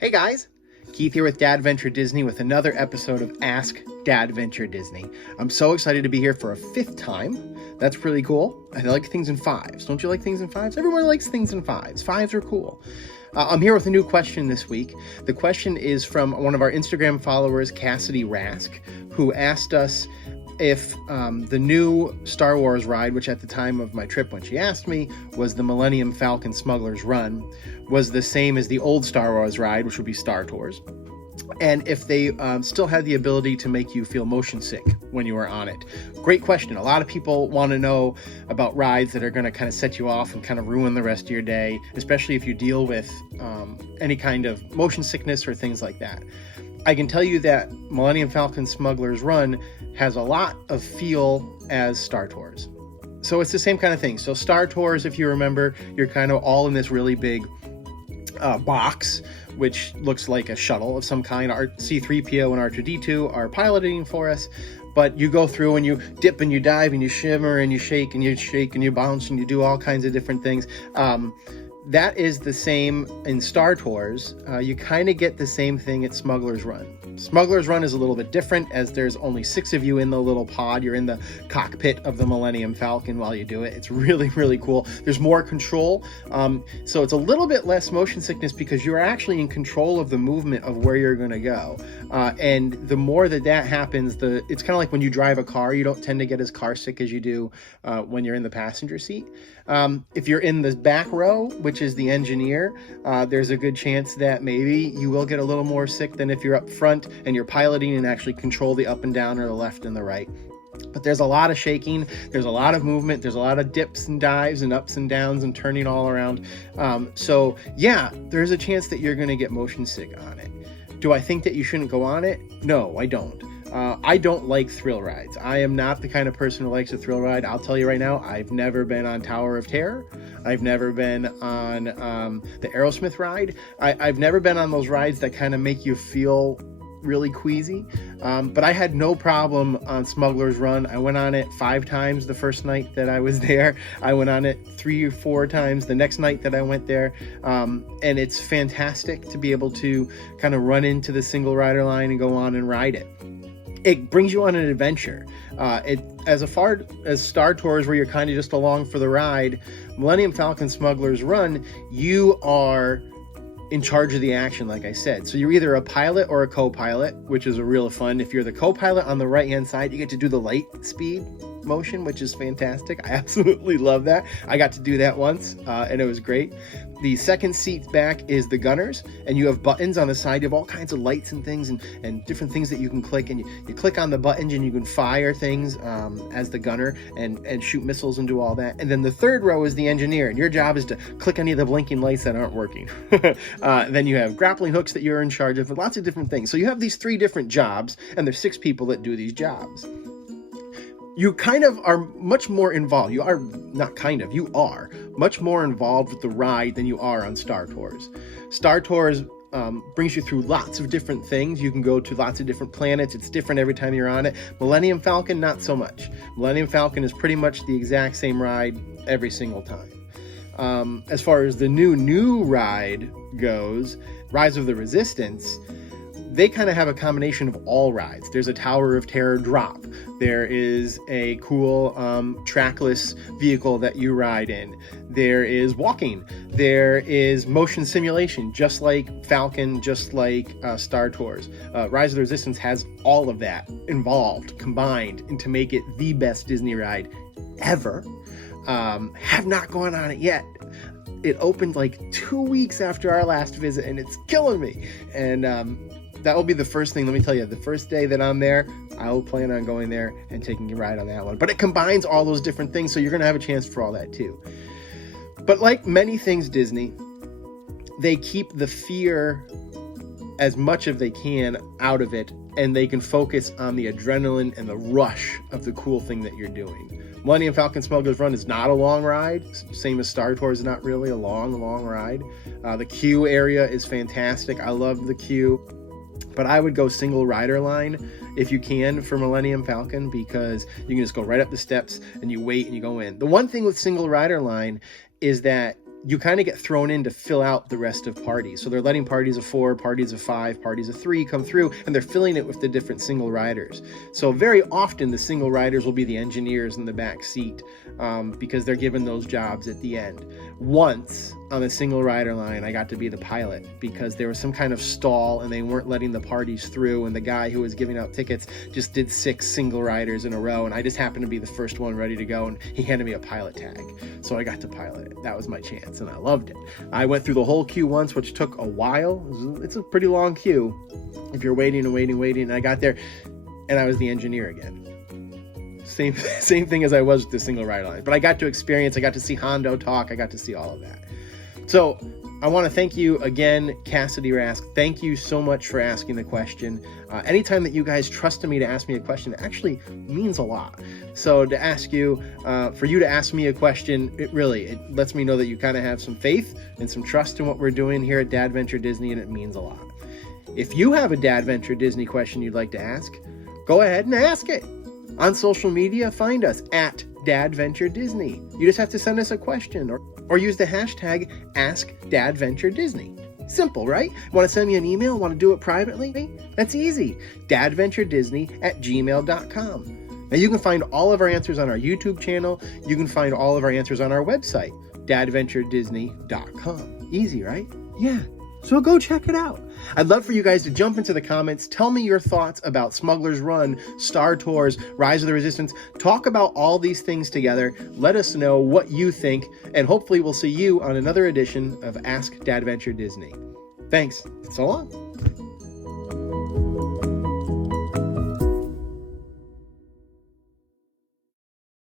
Hey guys, Keith here with DADventureDisney with another episode of Ask DADventureDisney. I'm so excited to be here for a fifth time. That's pretty cool. I like things in fives. Don't you like things in fives? Everyone likes things in fives. Fives are cool. I'm here with a new question this week. The question is from one of our Instagram followers, Cassidy Rask, who asked us if the new Star Wars ride, which at the time of my trip when she asked me was the Millennium Falcon Smuggler's Run, was the same as the old Star Wars ride, which would be Star Tours, and if they still had the ability to make you feel motion sick when you were on it. Great question. A lot of people want to know about rides that are going to kind of set you off and kind of ruin the rest of your day, especially if you deal with any kind of motion sickness or things like that. I can tell you that Millennium Falcon Smuggler's Run has a lot of feel as Star Tours. So it's the same kind of thing. So Star Tours, if you remember, you're kind of all in this really big box, which looks like a shuttle of some kind. C-3PO and R2-D2 are piloting for us, but you go through and you dip and you dive and you shimmer and you shake and you bounce and you do all kinds of different things. That is the same in Star Tours. You kind of get the same thing at Smuggler's Run. Smuggler's Run is a little bit different, as there's only 6 of you in the little pod. You're in the cockpit of the Millennium Falcon while you do it. It's really, really cool. There's more control, so it's a little bit less motion sickness because you're actually in control of the movement of where you're going to go. And the more that happens, it's kind of like when you drive a car. You don't tend to get as car sick as you do when you're in the passenger seat. If you're in the back row, which is the engineer, there's a good chance that maybe you will get a little more sick than if you're up front and you're piloting and actually control the up and down or the left and the right. But there's a lot of shaking, there's a lot of movement, there's a lot of dips and dives and ups and downs and turning all around. So yeah, there's a chance that you're going to get motion sick on it. Do I think that you shouldn't go on it? No, I don't. I don't like thrill rides. I am not the kind of person who likes a thrill ride. I'll tell you right now, I've never been on Tower of Terror. I've never been on the Aerosmith ride. I've never been on those rides that kind of make you feel really queasy. But I had no problem on Smuggler's Run. I went on it 5 times the first night that I was there. I went on it 3 or 4 times the next night that I went there. And it's fantastic to be able to kind of run into the single rider line and go on and ride it. It brings you on an adventure. As far as Star Tours, where you're kind of just along for the ride, Millennium Falcon Smuggler's Run, you are in charge of the action, like I said. So you're either a pilot or a co-pilot, which is a real fun. If you're the co-pilot on the right-hand side, you get to do the light speed motion, which is fantastic. I absolutely love that. I got to do that once, and it was great. The second seat back is the gunners, and you have buttons on the side. You have all kinds of lights and things and different things that you can click, and you click on the buttons and you can fire things as the gunner and shoot missiles and do all that. And then the third row is the engineer, and your job is to click any of the blinking lights that aren't working. Then you have grappling hooks that you're in charge of, and lots of different things. So you have these 3 different jobs, and there's 6 people that do these jobs. You kind of are much more involved. You are much more involved with the ride than you are on Star Tours. Star Tours brings you through lots of different things. You can go to lots of different planets. It's different every time you're on it. Millennium Falcon, not so much. Millennium Falcon is pretty much the exact same ride every single time. As far as the new ride goes, Rise of the Resistance, they kind of have a combination of all rides. There's a Tower of Terror drop. There is a cool trackless vehicle that you ride in. There is walking. There is motion simulation, just like Falcon, just like Star Tours. Rise of the Resistance has all of that involved, combined, and to make it the best Disney ride ever. Have not gone on it yet. It opened like 2 weeks after our last visit, and it's killing me. And that will be the first thing. Let me tell you, the first day that I'm there, I will plan on going there and taking a ride on that one. But it combines all those different things, so you're going to have a chance for all that too. But like many things Disney, they keep the fear as much as they can out of it, and they can focus on the adrenaline and the rush of the cool thing that you're doing. Millennium Falcon Smuggler's Run is not a long ride, same as Star Tours is not really a long ride. The queue area is fantastic. I love the queue. But I would go single rider line if you can for Millennium Falcon, because you can just go right up the steps and you wait and you go in. The one thing with single rider line is that you kind of get thrown in to fill out the rest of parties. So they're letting parties of 4, parties of 5, parties of 3 come through, and they're filling it with the different single riders. So very often the single riders will be the engineers in the back seat, because they're given those jobs at the end. Once on the single rider line, I got to be the pilot because there was some kind of stall and they weren't letting the parties through, and the guy who was giving out tickets just did 6 single riders in a row, and I just happened to be the first one ready to go, and he handed me a pilot tag. So I got to pilot it. That was my chance, and I loved it. I went through the whole queue once, which took a while. It's a pretty long queue if you're waiting and waiting, and I got there and I was the engineer again. Same thing as I was with the single rider line. But I got to experience, I got to see Hondo talk, I got to see all of that. So I want to thank you again, Cassidy Rask. Thank you so much for asking the question. Anytime that you guys trusted me to ask me a question, it actually means a lot. So to ask you, for you to ask me a question, it lets me know that you kind of have some faith and some trust in what we're doing here at DADventure Disney, and it means a lot. If you have a DADventure Disney question you'd like to ask, go ahead and ask it. On social media, find us at DADventureDisney. You just have to send us a question or use the hashtag AskDADventureDisney. Simple, right? Want to send me an email? Want to do it privately? That's easy. DADventureDisney@gmail.com. Now you can find all of our answers on our YouTube channel. You can find all of our answers on our website, DADventureDisney.com. Easy, right? Yeah. So go check it out. I'd love for you guys to jump into the comments. Tell me your thoughts about Smuggler's Run, Star Tours, Rise of the Resistance. Talk about all these things together. Let us know what you think, and hopefully we'll see you on another edition of Ask DADventure Disney. Thanks. So long.